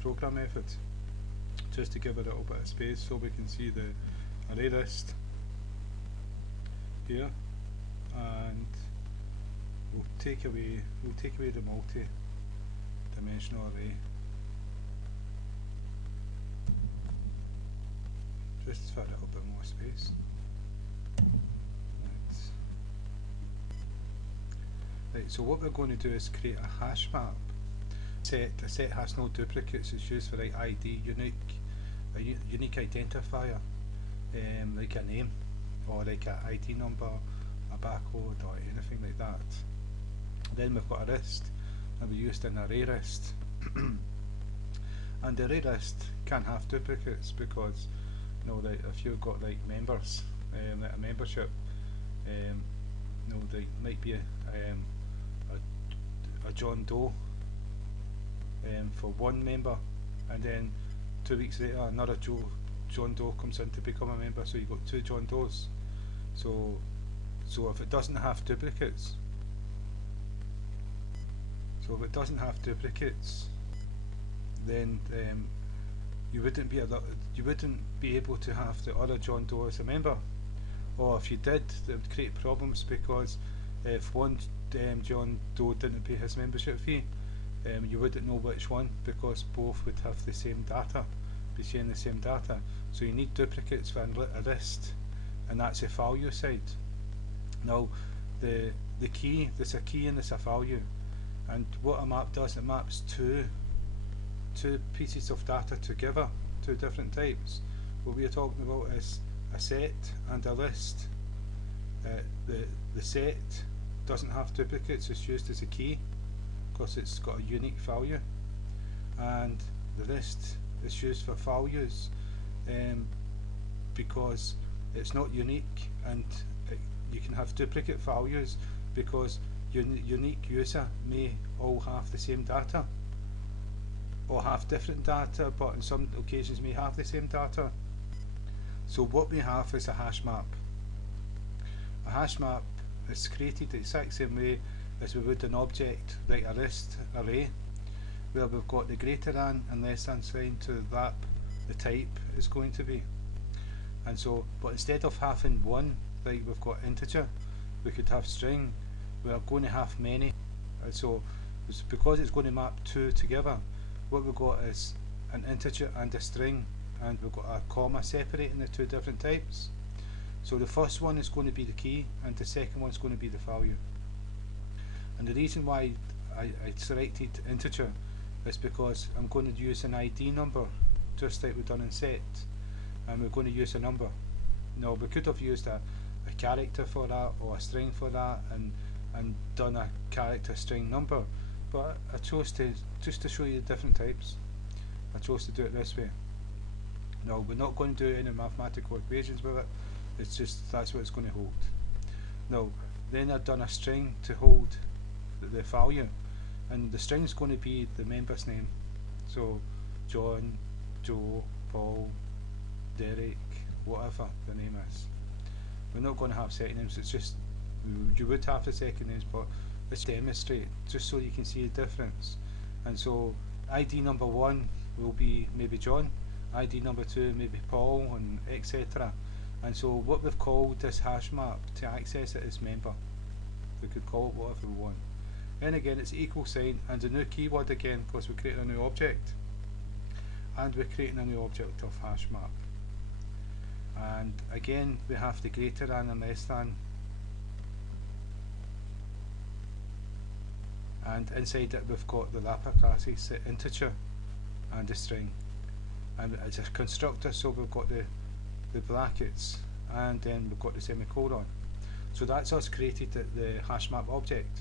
program method, just to give it a little bit of space so we can see the array list here, and we'll take away the multi-dimensional array. Just for a little bit more space. Right, so what we're going to do is create a hash map. A set has no duplicates. It's used for like ID, a unique identifier, like a name or like an ID number, a barcode or anything like that. Then we've got a list, and we used an array list. And the array list can have duplicates because, you know, like if you've got like members, like a membership, you know, there might be a John Doe for one member, and then 2 weeks later another John Doe comes in to become a member, so you've got 2 John Does. So if it doesn't have duplicates, then you wouldn't be able to have the other John Doe as a member. Or if you did, it would create problems, because if one John Doe didn't pay his membership fee, you wouldn't know which one, because both would have the same data, be sharing the same data. So you need duplicates for a list, and that's the value side. Now the key, there's a key and there's a value, and what a map does, it maps two pieces of data together, 2 different types. What we are talking about is a set and a list. The set doesn't have duplicates, it's used as a key because it's got a unique value, and the list is used for values because it's not unique, and you can have duplicate values because unique user may all have the same data or have different data, but in some occasions may have the same data. So what we have is a hash map. A hash map is created the exact same way as we would an object like a list array, where we've got the greater than and less than sign to that the type is going to be. And so, but instead of having one, like we've got integer, we could have string. We are going to have many, and so because it's going to map 2 together, what we've got is an integer and a string, and we've got a comma separating the 2 different types. So the first one is going to be the key, and the second one is going to be the value. And the reason why I selected integer is because I'm going to use an ID number, just like we've done in set, and we're going to use a number. Now we could have used a character for that, or a string for that, and done a character string number, but I chose to, just to show you the different types, I chose to do it this way. Now we're not going to do any mathematical equations with it, it's just that's what it's going to hold. Now then I've done a string to hold the value, and the string is going to be the member's name, so John, Joe, Paul, Derek, whatever the name is. We're not going to have second names, it's just, you would have the second names, but let's demonstrate just so you can see the difference. And so ID number 1 will be maybe John, ID number 2 maybe Paul, and etc. And so what we've called this hash map to access it is member. We could call it whatever we want. And again it's equal sign and a new keyword again, because we're creating a new object, and we're creating a new object of hash map. And again we have the greater than and less than, and inside it we've got the wrapper classes, the integer and the string, and it's a constructor, so we've got the brackets, and then we've got the semicolon. So that's us created the hash map object.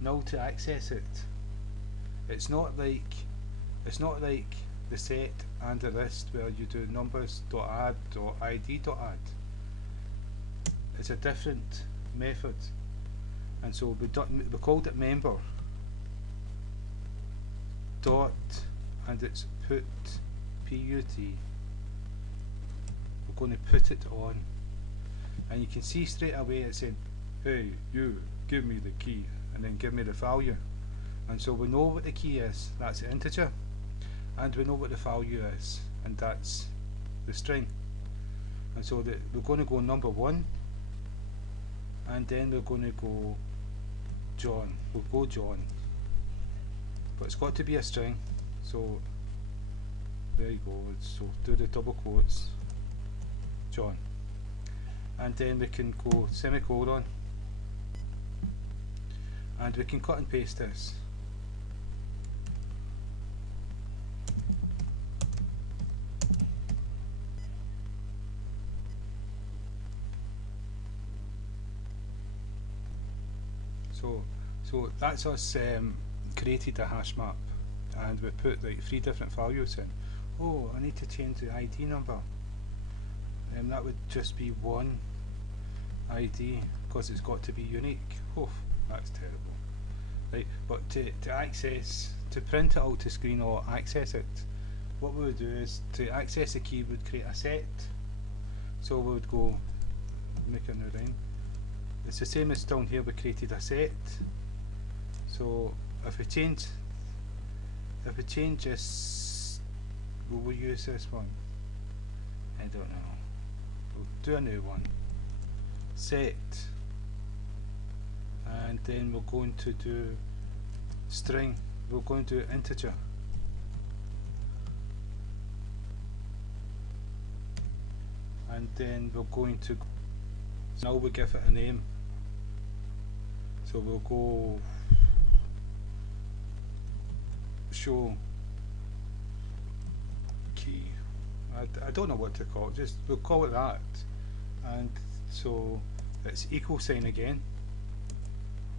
Now to access it, it's not like the set and the list where you do numbers.add or id.add. It's a different method, and so we called it member dot, and it's put, P-U-T. We're going to put it on, and you can see straight away it's saying, hey you, give me the key, and then give me the value. And so we know what the key is, that's the integer, and we know what the value is, and that's the string. And so we're going to go number 1, and then we're going to go John. We'll go John, but it's got to be a string, so there you go. So do the double quotes, John, and then we can go semicolon, and we can cut and paste this. So that's us created a hash map, and we put like 3 different values in. Oh, I need to change the ID number. That would just be 1 ID because it's got to be unique. Oh, that's terrible. Right, but to print it out to screen or access it, what we would do is to access the key, we'd create a set. So we would go make a new line. It's the same as down here. We created a set. So if we change this, will we use this one? I don't know. We'll do a new one. Set, and then we're going to do string. We're going to do integer. And then we're going to, now we give it a name. So we'll go show key. I don't know what to call it, just we'll call it that. And so it's equal sign again.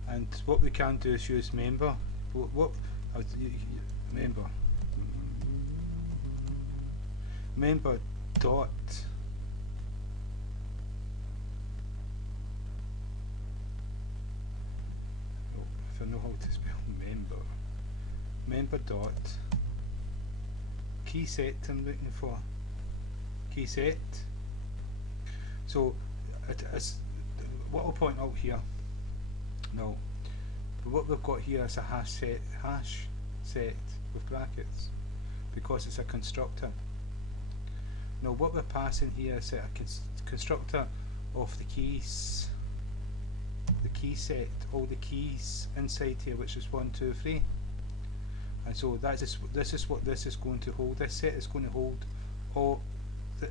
And what we can do is use member. Member dot if I know how to spell member dot key set. I'm looking for key set. So what I'll point out here now, what we've got here is a hash set with brackets because it's a constructor. Now what we're passing here is a constructor of the keys, the key set, all the keys inside here, which is 1, 2, 3. And so this is what this is going to hold. This set is going to hold all.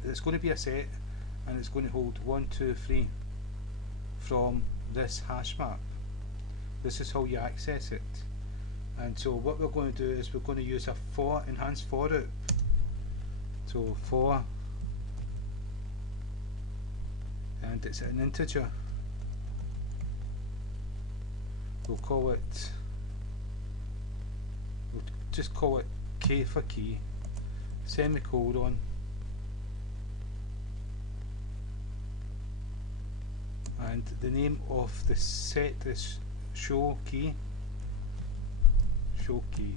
It's going to be a set, and it's going to hold 1, 2, 3 from this hash map. This is how you access it. And so what we're going to do is we're going to use a enhanced for loop. So for, and it's an integer. We'll call it, we'll just call it K for key, semicolon, and the name of the set is show key. Show key.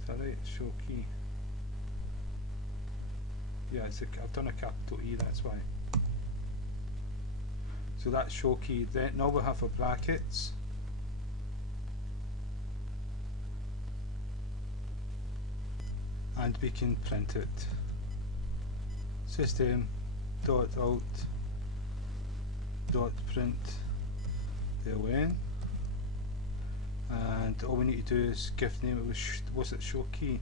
Is that right? Show key. Yeah, I've done a capital E, that's why. So that's show key. Then now we have our brackets. And we can print it. System dot out dot print ln, and all we need to do is give name. It was it show key?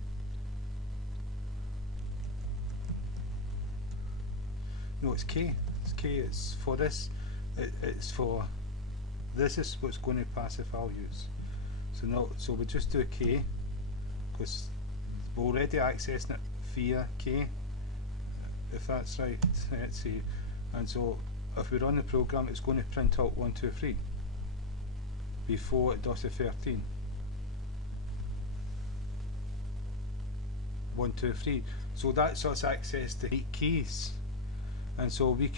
No, it's K. It's K. It's for this. It's for this is what's going to pass the values. So now, so we just do K because we're already accessing it via K. If that's right, let's see. And so if we run the program, it's going to print out 1, 2, 3 before it does the 13. 1, 2, 3. So that's us access the unique keys, and so we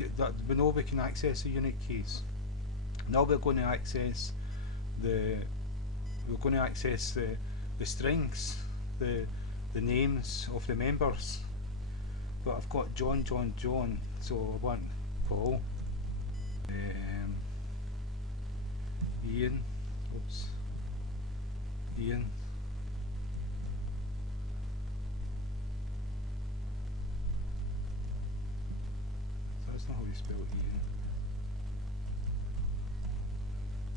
know we can access the unique keys. Now we're going to access the strings, the names of the members. But I've got John, so I want Paul, Ian, spell Ian.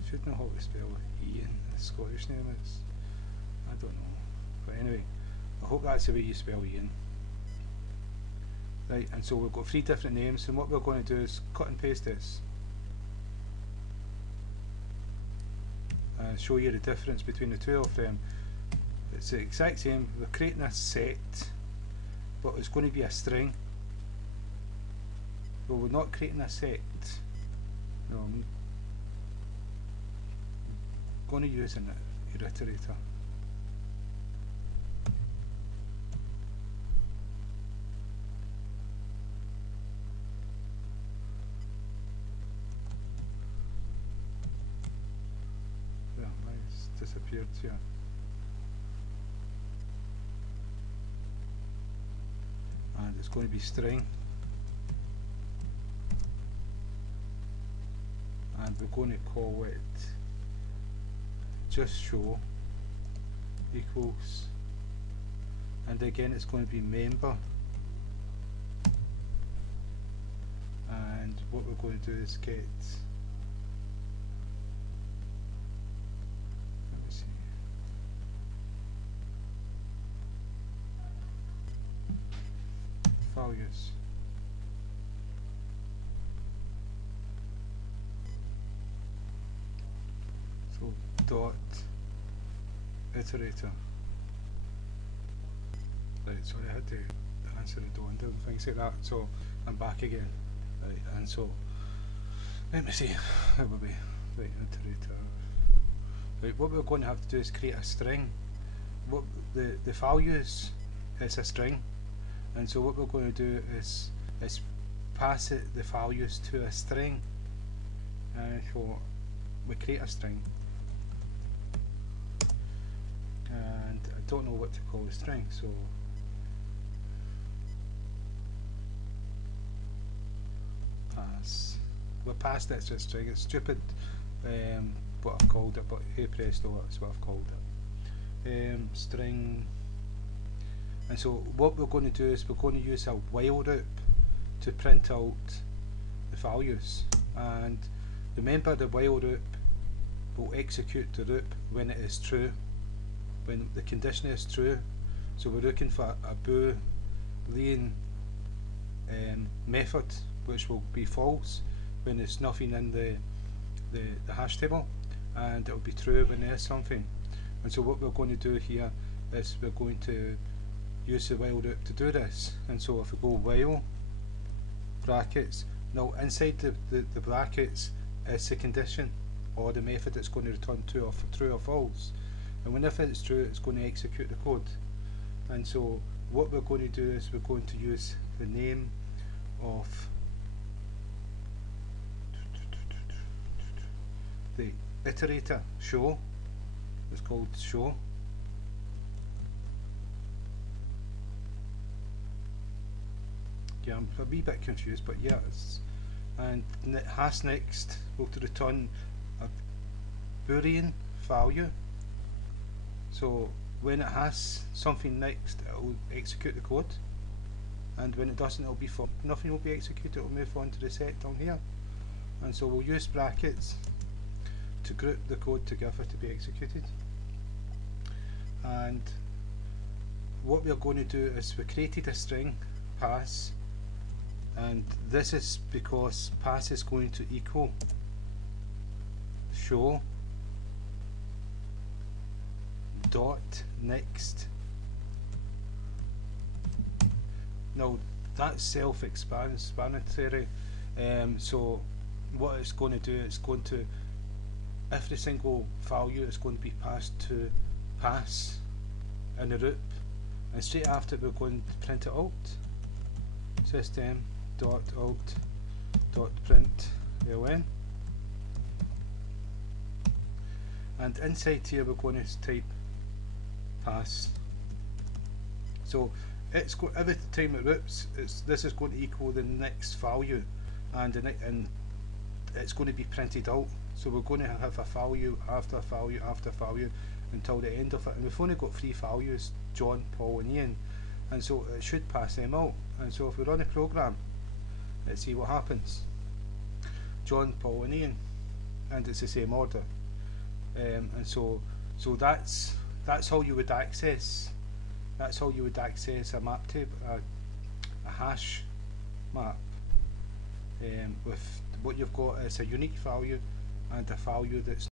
Should know how to spell Ian, the Scottish name is. I don't know. But anyway, I hope that's the way you spell Ian. Right, and so we've got 3 different names, and what we're going to do is cut and paste this and show you the difference between the 2 of them. It's the exact same. We're creating a set, but it's going to be a string. Well, we're not creating a set. No, I'm going to use an iterator. Yeah, mine's disappeared here. And it's going to be string. And we're going to call it just show equals, and again it's going to be member, and what we're going to do is get, let me see, values. So dot iterator. Right, sorry, I had to answer the door and do things like that, so I'm back again. Right, and so let me see, it will be right, iterator. Right, what we're going to have to do is create a string. What the values is a string, and so what we're going to do is pass it the values to a string, and so we create a string. And I don't know what to call the string, so pass. We'll pass that to a string. It's stupid what I've called it, but hey presto, that's what I've called it. String. And so what we're going to do is we're going to use a while loop to print out the values. And remember, the while loop will execute the loop when it is true. When the condition is true, so we're looking for a Boolean method which will be false when there's nothing in the hash table, and it will be true when there is something. And so what we're going to do here is we're going to use the while loop to do this. And so if we go while brackets, now inside the brackets is the condition or the method that's going to return true or false. And whenever it's true, it's going to execute the code. And so what we're going to do is we're going to use the name of the iterator, show. It's called show. Yeah, I'm a wee bit confused, but yeah, and has next will to return a Boolean value. So when it has something next, it will execute the code, and when it doesn't, it'll be nothing will be executed. It will move on to the set down here. And so we'll use brackets to group the code together to be executed. And what we're going to do is we created a string pass, and this is because pass is going to equal show dot next. Now that's self-explanatory. So what it's going to do, it's going to, every single value is going to be passed to pass in the loop, and straight after we're going to print it out. System dot out dot print ln, and inside here we're going to type pass. So it's every time it loops, this is going to equal the next value, and it's going to be printed out. So we're going to have a value after value after value until the end of it, and we've only got 3 values, John, Paul and Ian, and so it should pass them out. And so if we run a program, Let's see what happens. John, Paul and Ian, and it's the same order. And so that's how you would access. That's how you would access a map table, a hash map. With what you've got is a unique value and a value that's